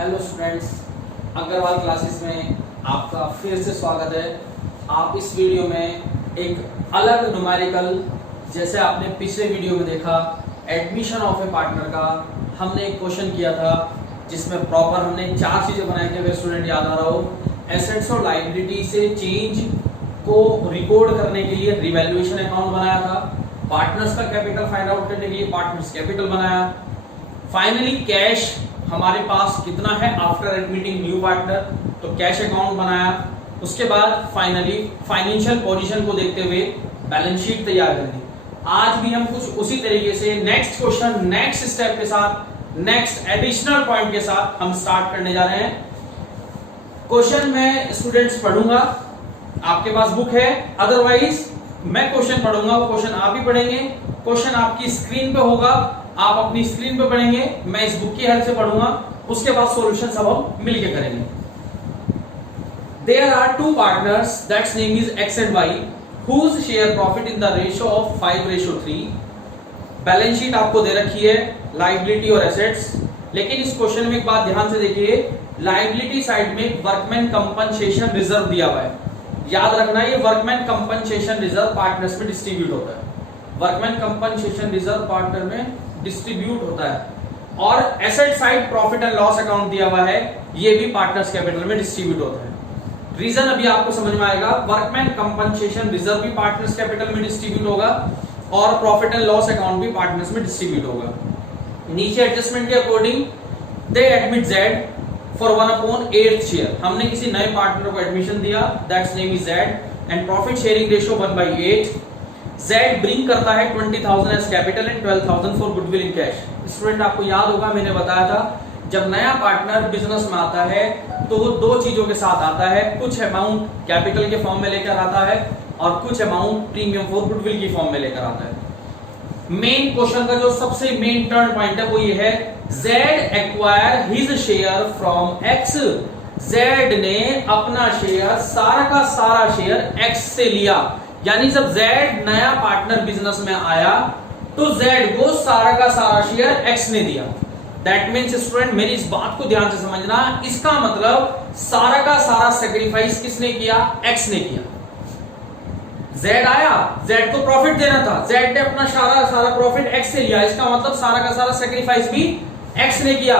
Hello students, Agarwal classes में आपका फिर से स्वागत है। आप इस वीडियो में एक अलग न्यूमेरिकल, जैसे आपने पिछले वीडियो में देखा एडमिशन ऑफ ए पार्टनर का, हमने एक क्वेश्चन किया था जिसमें प्रॉपर हमने 4 चीजें बनाई थी। अगर स्टूडेंट याद आ रहा हो, एसेट्स और लायबिलिटी से चेंज को रिकॉर्ड करने के लिए रिवैल्यूएशन अकाउंट बनाया था, पार्टनर्स का कैपिटल फाइंड आउट करने के लिए पार्टनर्स कैपिटल बनाया, फाइनली कैश हमारे पास कितना है आफ्टर एडमिटिंग न्यू पार्टनर, तो कैश अकाउंट बनाया। उसके बाद फाइनली फाइनेंशियल पोजीशन को देखते हुए बैलेंस शीट तैयार कर दी। आज भी हम कुछ उसी तरीके से नेक्स्ट क्वेश्चन, नेक्स्ट स्टेप के साथ, नेक्स्ट एडिशनल पॉइंट के साथ हम स्टार्ट करने जा रहे हैं। क्वेश्चन मैं स्टूडेंट्स पढ़ूंगा, आपके पास बुक है, अदरवाइज मैं क्वेश्चन पढ़ूंगा, वो क्वेश्चन आप ही पढ़ेंगे। क्वेश्चन आपकी स्क्रीन पे होगा, आप अपनी स्क्रीन पे पढ़ेंगे, मैं इस बुक की हेल्प से पढ़ूंगा, उसके बाद सॉल्यूशन सब हम मिलके करेंगे। There are two partners, that's name is X and Y, whose share profit in the ratio of 5:3। Balance sheet आपको दे रखी है, लायबिलिटी और एसेट्स। लेकिन इस क्वेश्चन में एक बात ध्यान से देखिए, लायबिलिटी साइड में वर्कमैन कंपनसेशन रिजर्व दिया हुआ है। याद रखना, ये वर्कमैन कंपनसेशन रिजर्व पार्टनर्स में डिस्ट्रीब्यूट होता है। वर्कमैन कंपनसेशन रिजर्व पार्टनर में डिस्ट्रीब्यूट होता है। और asset side profit and loss account दिया हुआ है, ये भी पार्टनर्स कैपिटल में डिस्ट्रीब्यूट होता है। रीजन अभी आपको समझ में आएगा। वर्कमैन कंपनसेशन रिजर्व भी पार्टनर्स कैपिटल में डिस्ट्रीब्यूट होगा और प्रॉफिट एंड लॉस अकाउंट भी पार्टनर्स में डिस्ट्रीब्यूट होगा। नीचे एडजस्टमेंट के according they admit Z for 1/8 share. हमने किसी नए पार्टनर को एडमिशन दिया, that's name is Z, and profit sharing ratio 1/8। Z bring करता है 20,000 as capital and 12,000 for goodwill in cash. Student आपको याद होगा, मैंने बताया था जब नया पार्टनर बिजनेस में आता है तो वो 2 चीजों के साथ आता है, कुछ अमाउंट कैपिटल के फॉर्म में लेकर आता है और कुछ अमाउंट प्रीमियम फॉर गुडविल की फॉर्म में लेकर आता है। मेन क्वेश्चन का जो सबसे मेन टर्न पॉइंट है वो ये है, Z acquire his share from x. Z ने अपना शेयर, सारा का सारा शेयर एक्स से लिया। यानी जब जेड नया पार्टनर बिजनेस में आया तो जेड को सारा का सारा शेयर एक्स ने दिया। दैट मीन्स स्टूडेंट, मेरी इस बात को ध्यान से समझना, इसका मतलब सारा का सारा सेक्रीफाइस किसने किया? एक्स ने किया। जेड आया, जेड को प्रॉफिट देना था, जेड ने अपना सारा प्रॉफिट एक्स से लिया, इसका मतलब सारा का सारा सेक्रीफाइस भी एक्स ने किया।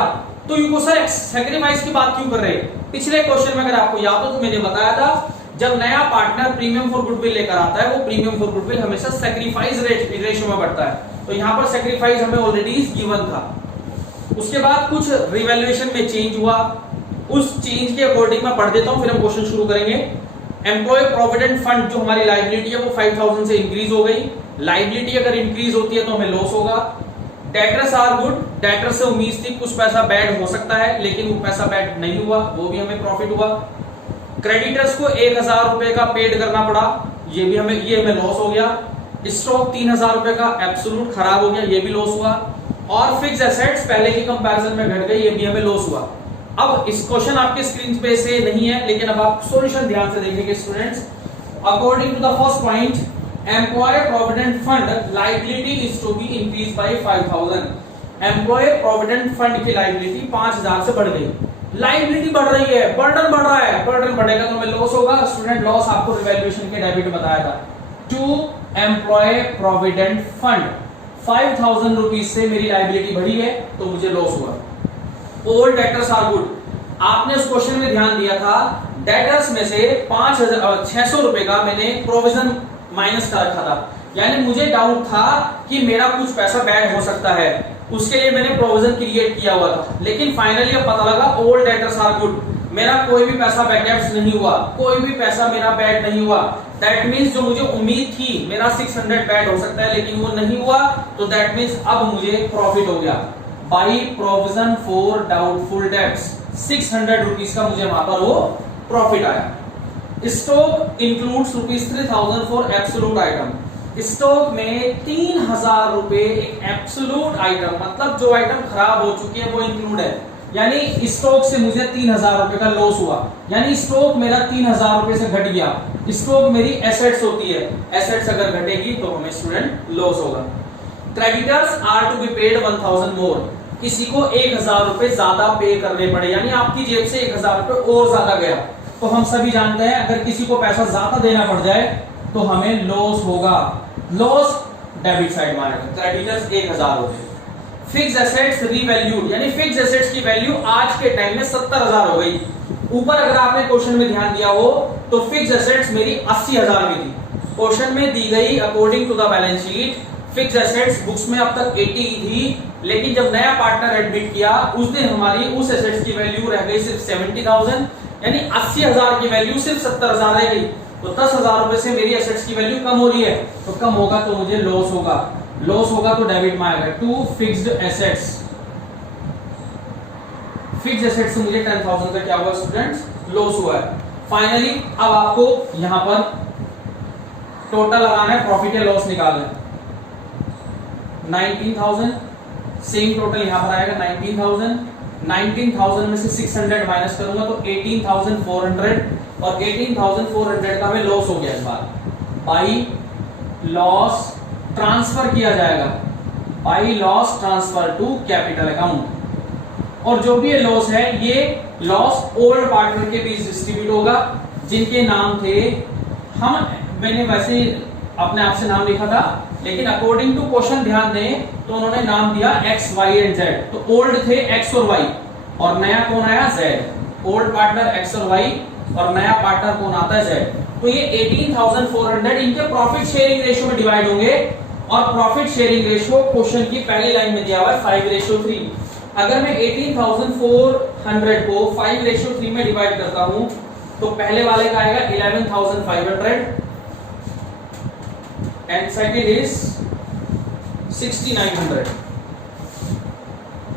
तो इनको सर सेक्रीफाइस की बात क्यों कर रहे हैं? पिछले क्वेश्चन में अगर आपको याद हो तो मैंने बताया था, जब नया पार्टनर प्रीमियम फॉर गुडविल लेकर आता है, वो प्रीमियम फॉर गुडविल हमेशा सेक्रीफाइस रेशियो में बढ़ता है। तो यहां पर सेक्रीफाइस हमें ऑलरेडी गिवन था। उसके बाद कुछ रिवैल्यूएशन में चेंज हुआ, उस चेंज के अकॉर्डिंग मैं पढ़ देता हूं, फिर हम क्वेश्चन शुरू करेंगे। एम्प्लॉय प्रोविडेंट फंड जो हमारी लायबिलिटी है वो 5,000 से इंक्रीज हो गई। लायबिलिटी अगर इंक्रीज होती है तो हमें लॉस होगा। डेटर्स आर गुड, डेटर से उम्मीद थी कुछ पैसा बैड हो सकता है, लेकिन वो पैसा बैड नहीं हुआ, वो भी हमें प्रॉफिट हुआ। क्रेडिटर्स को 1,000 रुपए का पेड करना पड़ा, ये हमें लॉस हो गया। स्टॉक 3,000 रुपए का एब्सोल्यूट खराब हो गया, ये भी लॉस हुआ। और फिक्स एसेट्स पहले की कंपैरिजन में घट गई, ये भी हमें लॉस हुआ। अब इस क्वेश्चन आपके स्क्रीन पे से नहीं है, लेकिन अब आप सॉल्यूशन ध्यान से देखेंगे students. According to the first point, employ provident fund liability is to be increase by 5,000। Employ provident fund की लायबिलिटी 5,000 से बढ़ गई। लायबिलिटी बढ़ रही है, बर्डन बढ़ रहा है, बर्डन बढ़ेगा तो हमें लॉस होगा। स्टूडेंट लॉस आपको रिवैल्यूएशन के डेबिट बताया था। To employ provident fund 5,000 rupees से मेरी लायबिलिटी बढ़ी है तो मुझे लॉस हुआ। ऑल डेटर्स आर गुड, आपने उस क्वेश्चन में ध्यान दिया था, डेटर्स में से 600 रुपए का मैंने प्रोविजन माइनस कर रखा था। यानी मुझे डाउट था कि मेरा कुछ पैसा बैड हो सकता है, उसके लिए मैंने प्रोविजन क्रिएट किया हुआ था। लेकिन फाइनली अब पता लगा ऑल डेटर्स आर गुड, मेरा कोई भी पैसा बैकअप्स नहीं हुआ, कोई भी पैसा मेरा बैड नहीं हुआ। दैट मीन्स जो मुझे उम्मीद थी मेरा 600 बैड हो सकता है, लेकिन वो नहीं हुआ, तो दैट मीन्स अब मुझे प्रॉफिट हो गया। By provision for doubtful debts 600 rupees का मुझे वहां पर वो प्रॉफिट आया। Stock includes ₹3,000 for absolute item. Stock में 3,000 रुपए एक एब्सोल्यूट आइटम, मतलब जो आइटम खराब हो चुकी है वो इंक्लूड है। यानी स्टॉक से मुझे 3,000 रुपए का लॉस हुआ, यानी स्टॉक मेरा 3,000 रुपए से घट गया। स्टॉक मेरी एसेट्स होती है, एसेट्स अगर घटेगी तो हमें स्टूडेंट लॉस होगा। Creditors are to be paid 1,000 more. किसी को 1000 रुपए ज्यादा पे करने पड़े, यानी आपकी जेब से 1000 रुपए और ज्यादा गया, तो हम सभी जानते हैं अगर किसी को पैसा ज्यादा देना पड़ जाए तो हमें लॉस होगा। लॉस डेबिट साइड में आएगा, क्रेडिटर्स 1000 हो गए। फिक्स एसेट्स रीवैल्यूड, यानी फिक्स एसेट्स की वैल्यू आज के टाइम में 70,000 हो गई। ऊपर अगर आपने क्वेश्चन में ध्यान दिया हो तो फिक्स एसेट्स मेरी 80,000 में थी, क्वेश्चन में दी गई according to the balance sheet fix assets books में अब तक 80 थी, लेकिन जब नया पार्टनर एडमिट किया उस दिन हमारी उस एसेट्स की वैल्यू रह गई सिर्फ 70,000, यानी 80,000 की वैल्यू सिर्फ 70,000 रह गई। तो 10,000 रुपए से मेरी एसेट्स की वैल्यू कम हो रही है, तो कम होगा तो मुझे लॉस होगा। लॉस होगा तो डेबिट में आएगा to fixed assets. Fixed assets से मुझे 10,000 का क्या हुआ स्टूडेंट्स, लॉस हुआ है। फाइनली अब आपको यहां पर टोटल लगाना है, प्रॉफिट या लॉस निकालना है। 19,000 सेम टोटल यहां पर आएगा 19,000। 19,000 में से 600 माइनस करूंगा तो 18,400, और 18,400 का हमें लॉस हो गया इस बार। बाई लॉस ट्रांसफर किया जाएगा, by loss transfer to capital account. और जो भी ये लॉस है ये लॉस ओल्ड पार्टनर के बीच डिस्ट्रीब्यूट होगा जिनके नाम थे, मैंने वैसे अपने आप से नाम लिखा था, लेकिन अकॉर्डिंग टू क्वेश्चन ध्यान दें तो उन्होंने नाम दिया एक्स वाई एंड जेड। तो ओल्ड थे एक्स और वाई और नया कौन आया जेड। ओल्ड पार्टनर एक्स और वाई और नया पार्टनर कौन आता है जेड। तो ये 18,400 इनके प्रॉफिट शेयरिंग रेशियो में डिवाइड होंगे, और प्रॉफिट शेयरिंग रेशियो क्वेश्चन की पहली लाइन में दिया हुआ है 5:3। अगर मैं 18,400 को 5:3 में डिवाइड करता हूं तो पहले वाले का आएगा 11,500 एंड सेकंड इज 6,900।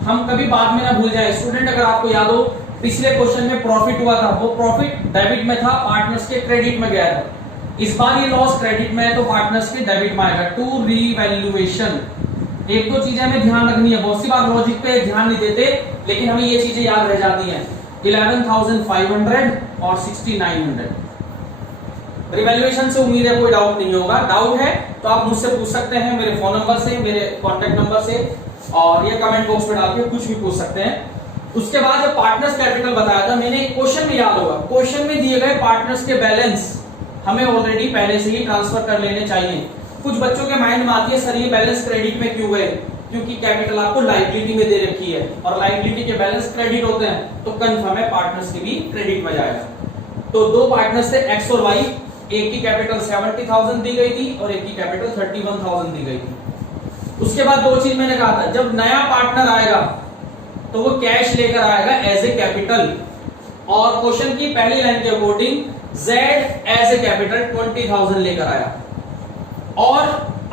हम कभी बाद में ना भूल जाए स्टूडेंट, अगर आपको याद हो पिछले क्वेश्चन में प्रॉफिट हुआ था, वो प्रॉफिट डेबिट में था, पार्टनर्स के क्रेडिट में गया था। इस बार ये लॉस क्रेडिट में है तो पार्टनर्स के डेबिट में आएगा। टू रीवैल्यूएशन, एक दो चीजें हमें ध्यान रखनी है, बहुत सी बार लॉजिक पे ध्यान नहीं देते लेकिन हमें ये चीजें याद रह जाती हैं। 11,500 और 6,900 रिवैल्यूएशन से उम्मीद है कोई डाउट नहीं होगा। डाउट है तो आप मुझसे पूछ सकते हैं मेरे फोन नंबर से, मेरे कॉन्टेक्ट नंबर से, और ये कमेंट बॉक्स में डाल के कुछ भी पूछ सकते हैं। उसके बाद जब पार्टनर्स कैपिटल बताया था मैंने, क्वेश्चन में याद होगा, क्वेश्चन में दिए गए पार्टनर्स के बैलेंस हमें ऑलरेडी पहले से ही ट्रांसफर कर लेने चाहिए। कुछ बच्चों के माइंड में आती है सर ये बैलेंस क्रेडिट में क्यों गए, क्योंकि कैपिटल आपको लायबिलिटी में दे रखी है और लायबिलिटी के बैलेंस क्रेडिट होते हैं, तो कंफर्म है पार्टनर्स के भी क्रेडिट में जाएगा। तो दो पार्टनर्स थे एक्स और वाई, एक की कैपिटल 70,000 दी गई थी और एक की कैपिटल 31,000 दी गई थी। उसके बाद दो चीज मैंने कहा था, जब नया पार्टनर आएगा तो वो कैश लेकर आएगा एज ए कैपिटल, और क्वेश्चन की पहली लाइन के according Z as a capital 20,000 लेकर आया, और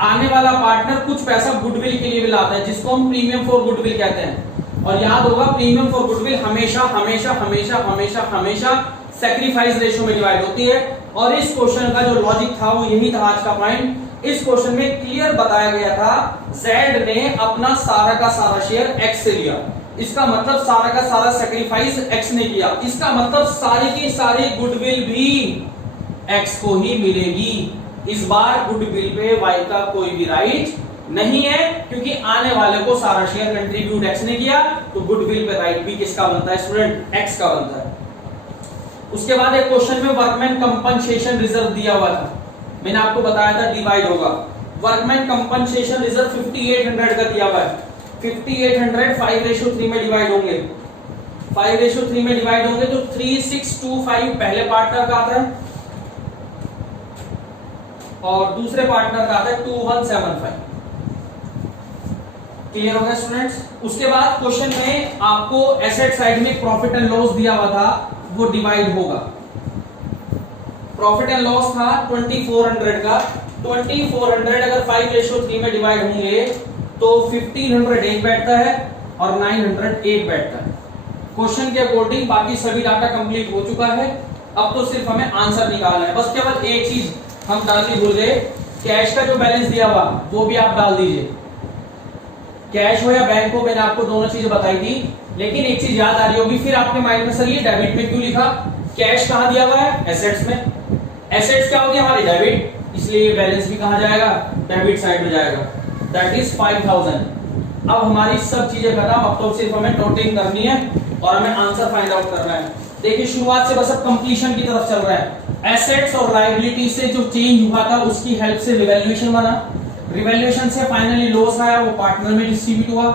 आने वाला पार्टनर कुछ पैसा गुडविल के लिए भी लाता है जिसको हम प्रीमियम फॉर गुडविल कहते हैं। और याद होगा प्रीमियम फॉर गुडविल हमेशा हमेशा हमेशा हमेशा हमेशा सैक्रिफाइस रेशियो में डिवाइड होती है। और इस क्वेश्चन का जो लॉजिक था वो यही था आज का पॉइंट। इस क्वेश्चन में क्लियर बताया गया था जेड ने अपना सारा का सारा शेयर एक्स से लिया, इसका मतलब सारा का सारा सैक्रिफाइस एक्स ने किया, इसका मतलब सारी की सारी गुडविल भी एक्स को ही मिलेगी। इस बार गुडविल पे वाई का कोई भी राइट नहीं है, क्योंकि आने वाले को सारा शेयर कंट्रीब्यूट एक्स ने किया, तो गुडविल पे राइट भी किसका बनता है स्टूडेंट, एक्स का बनता है। उसके बाद एक क्वेश्चन में वर्कमैन कंपनसेशन रिजर्व दिया हुआ था, मैंने आपको बताया था डिवाइड होगा। वर्कमैन कंपनसेशन रिजर्व 5800 का दिया हुआ है, 5800 5:3 में डिवाइड होंगे, 5:3 में डिवाइड होंगे तो 3625 पहले पार्टनर का आता है और दूसरे पार्टनर का आता है 2175। क्लियर हो गया स्टूडेंट्स। उसके बाद क्वेश्चन में आपको एसेट साइड में प्रॉफिट एंड लॉस दिया हुआ था, वो डिवाइड होगा। प्रॉफिट एंड लॉस था 2400 का, 2400 अगर 5:3 में डिवाइड होंगे तो 1500 एक बैठता है और 900 एक बैठता है। क्वेश्चन के अकॉर्डिंग बाकी सभी डाटा कंप्लीट हो चुका है, अब तो सिर्फ हमें आंसर निकालना है। बस केवल एक चीज हम डालनी भूल गए, कैश का जो बैलेंस दिया हुआ वो भी आप डाल दीजिए। कैश हो या बैंक हो, मैंने आपको दोनों चीजें बताई थी, लेकिन एक चीज याद आ रही होगी फिर आपके माइंड में, सर ये डेबिट में क्यों लिखा, कैश कहां दिया हुआ है, एसेट्स में। एसेट्स क्या होती है हमारी, डेबिट, इसलिए ये बैलेंस भी कहां जाएगा, डेबिट साइड में जाएगा। That is 5000। अब हमारी सब चीजें खत्म, अब तो सिर्फ हमें टोटलिंग करनी है और हमें आंसर फाइंड आउट करना है। देखिए शुरुआत से बस अब कंप्लीशन की तरफ चल रहा है। एसेट्स और लायबिलिटी से जो चेंज हुआ था उसकी हेल्प से रिवैल्यूएशन बना, रिवैल्यूएशन से फाइनली लॉस आया, वो पार्टनर में डिस्ट्रीब्यूट हुआ।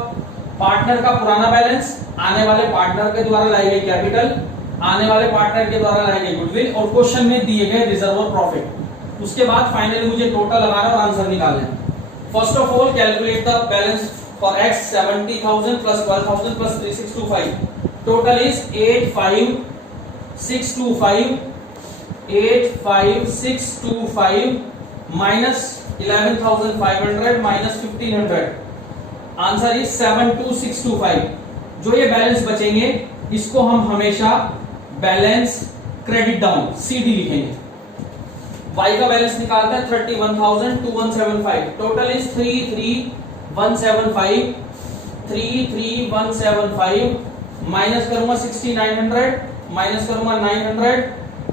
पार्टनर का पुराना बैलेंस, आने वाले पार्टनर के द्वारा लाई गई कैपिटल, आने वाले पार्टनर के द्वारा लाई गई गुडविल और क्वेश्चन में दिए गए रिजर्व और प्रॉफिट। उसके बाद फाइनली मुझे टोटल लगाना और आंसर निकालना है। First of all calculate the balance for x 70,000 plus 12,000 plus 3625. Total is 85625 minus 11,500 minus 1,500. Answer is 72625। जो ये बैलेंस बचेंगे इसको हम हमेशा बैलेंस क्रेडिट डाउन CD लिखेंगे। y का बैलेंस निकालते हैं 31,2175। टोटल इज 33,175 माइनस करूंगा 6,900 माइनस करूंगा 900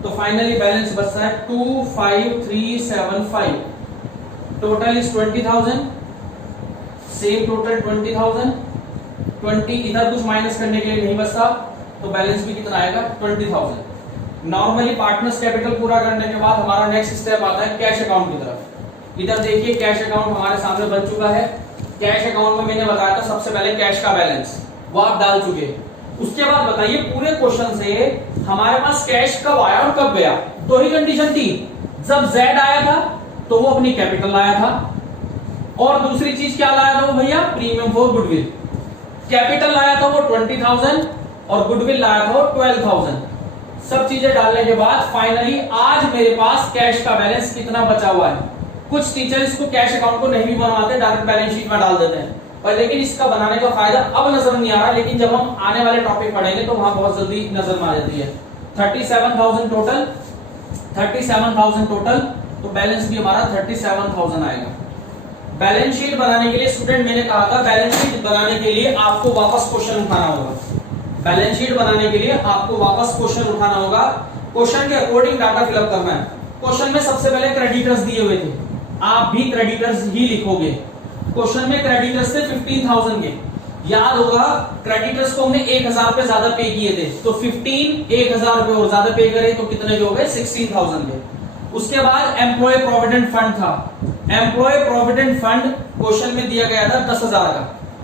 तो फाइनली बैलेंस बचता है 25,375। Total is 20,000, same total 20,000। 20 इधर कुछ माइनस करने के लिए नहीं बचता तो बैलेंस भी कितना आएगा 20,000। नॉर्मली पार्टनर्स कैपिटल पूरा करने के बाद हमारा नेक्स्ट स्टेप आता है कैश अकाउंट की तरफ। इधर देखिए कैश अकाउंट हमारे सामने बन चुका है। कैश अकाउंट में मैंने बताया था सबसे पहले कैश का बैलेंस वो आप डाल चुके। उसके बाद बताइए पूरे क्वेश्चन से हमारे पास कैश कब आया और कब गया। दो ही कंडीशन थी, जब Z आया था तो वो अपनी कैपिटल लाया था और दूसरी चीज क्या लाया था वो भैया प्रीमियम फॉर गुडविल। कैपिटल लाया था वो 20,000 और गुडविल लाया था वो 12,000। सब चीजें डालने के बाद फाइनली आज मेरे पास कैश का बैलेंस कितना बचा हुआ है। कुछ टीचर इसको कैश अकाउंट को नहीं भी बनवाते, डायरेक्ट बैलेंस शीट में डाल देते हैं, पर लेकिन इसका बनाने का फायदा अब नजर नहीं आ रहा, लेकिन जब हम आने वाले टॉपिक पढ़ेंगे तो वहां बहुत जल्दी नजर में आ जाती है। 37,000 टोटल, तो बैलेंस भी हमारा 37,000 आएगा। बैलेंस शीट बनाने के लिए स्टूडेंट मैंने कहा था बैलेंस शीट बनाने के लिए आपको वापस क्वेश्चन उठाना होगा। बैलेंस शीट बनाने के लिए आपको वापस क्वेश्चन उठाना होगा, क्वेश्चन के अकॉर्डिंग डाटा फिलअप करना है। क्वेश्चन में सबसे पहले क्रेडिटर्स दिए हुए थे, आप भी क्रेडिटर्स ही लिखोगे। क्वेश्चन में क्रेडिटर्स थे 15,000 के, याद होगा क्रेडिटर्स को हमने 1,000 रुपए ज्यादा पे किए थे तो 1,000 रुपए और ज्यादा पे करे तो कितने के हो गए 16,000 के। उसके बाद एम्प्लॉय प्रोविडेंट फंड था। एम्प्लॉय प्रोविडेंट फंड क्वेश्चन में दिया गया था 10,000 का,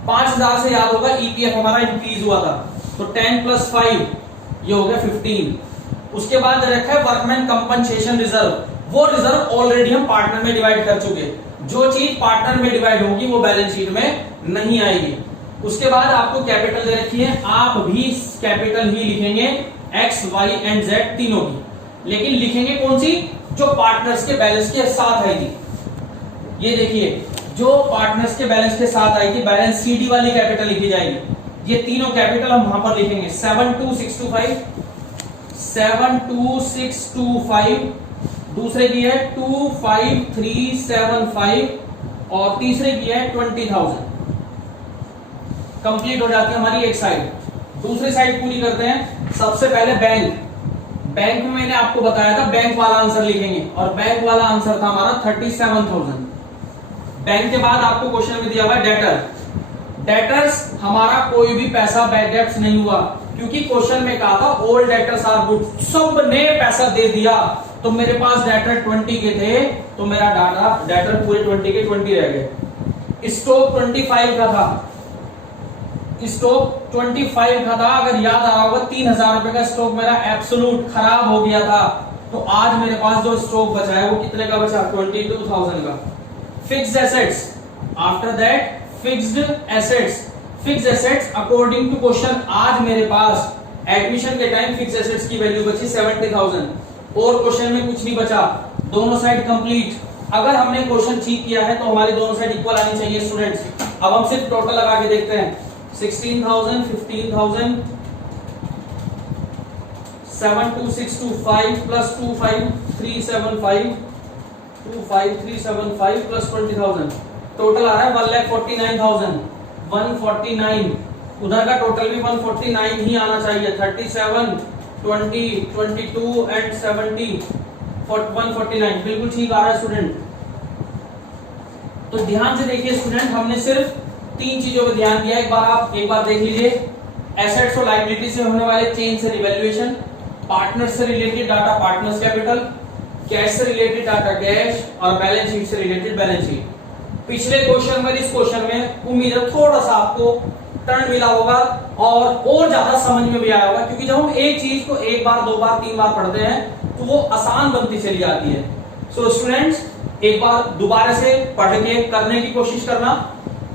5,000 से याद होगा ईपीएफ हमारा इंक्रीज हुआ था तो 10 + 5 ये हो गया 15। उसके बाद रखा है वर्कमैन कंपनसेशन रिजर्व, वो रिजर्व ऑलरेडी हम पार्टनर में डिवाइड कर चुके। जो चीज पार्टनर में डिवाइड होगी वो बैलेंस शीट में नहीं आएगी। उसके बाद आपको कैपिटल दे रखी है, आप भी कैपिटल ही लिखेंगे एक्स वाई एंड जेड तीनों की, लेकिन लिखेंगे कौन सी जो पार्टनर्स के बैलेंस के साथ आई थी। ये देखिए जो पार्टनर्स के बैलेंस के साथ आई थी बैलेंस CD वाली कैपिटल लिखी जाएगी। ये तीनों कैपिटल हम वहां पर लिखेंगे 72625, दूसरे की है 25,375 और तीसरे की है 20,000। कंप्लीट हो जाती है हमारी एक साइड। दूसरी साइड पूरी करते हैं। सबसे पहले बैंक में मैंने आपको बताया था बैंक वाला आंसर लिखेंगे और बैंक वाला आंसर था हमारा 37,000। बैंक के बाद आपको क्वेश्चन में दिया हुआ है डेटर्स हमारा कोई भी पैसा बैड डेट्स नहीं हुआ, क्योंकि क्वेश्चन में कहा था ऑल डेटर्स आर गुड, सब ने पैसा दे दिया तो मेरे पास डेटर 20 के थे तो मेरा डेटर पूरे 20 के 20 रह गए। स्टॉक 25 का था, स्टॉक 25 का था, अगर याद आ रहा होगा 3,000 रुपए का स्टॉक मेरा एब्सोल्यूट खराब हो गया था तो आज मेरे पास जो स्टॉक बचा है वो कितने का बचा 22,000 का। Fixed assets, after that fixed assets according to question आज मेरे पास एडमिशन के टाइम फिक्स्ड एसेट्स की वैल्यू बची 70,000 और क्वेश्चन में कुछ नहीं बचा, दोनों साइड कंप्लीट। अगर हमने क्वेश्चन ठीक किया है तो हमारी दोनों साइड इक्वल आनी चाहिए स्टूडेंट्स। अब हम सिर्फ टोटल लगा के देखते हैं 16,000, 15,000, 72625 plus 25,375 plus 20,000 टोटल आ रहा है 1,49,000, 149। उधर का टोटल भी 149 ही आना चाहिए। 37, 20, 22 एंड 70 149 बिल्कुल ठीक आ रहा है स्टूडेंट। तो ध्यान से देखिए स्टूडेंट, हमने सिर्फ तीन चीजों पे ध्यान दिया, एक बार देख लीजिए। एसेट्स और लायबिलिटी से होने वाले चेंज से रिवैल्यूएशन, पार्टनर से related data partners capital, cash से रिलेटेड डाटा कैश और बैलेंस शीट से रिलेटेड बैलेंस शीट। पिछले क्वेश्चन में, इस क्वेश्चन में उम्मीद है थोड़ा सा आपको टर्न मिला होगा और ज्यादा समझ में भी आया होगा, क्योंकि जब हम एक चीज को एक बार, दो बार, तीन बार पढ़ते हैं तो वो आसान बनती चली जाती है। सो स्टूडेंट्स, एक बार दोबारा से पढ़ के करने की कोशिश करना।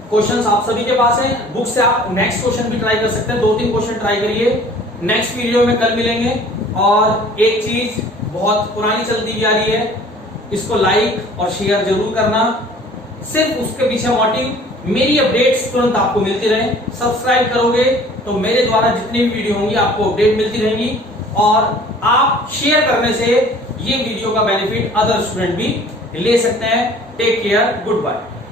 क्वेश्चंस आप सभी के पास हैं, बुक से आप नेक्स्ट क्वेश्चन भी ट्राई कर सकते हैं, 2-3 क्वेश्चन ट्राई करिए। नेक्स्ट वीडियो में कल मिलेंगे। और एक चीज बहुत पुरानी चलती भी आ रही है, इसको लाइक और शेयर जरूर करना। सिर्फ उसके पीछे मोटिव मेरी अपडेट्स तुरंत आपको मिलती रहे। सब्सक्राइब करोगे तो मेरे द्वारा जितनी भी वीडियो होंगी आपको अपडेट मिलती रहेंगी, और आप शेयर करने से ये वीडियो का बेनिफिट अदर स्टूडेंट भी ले सकते हैं। Take care, good bye.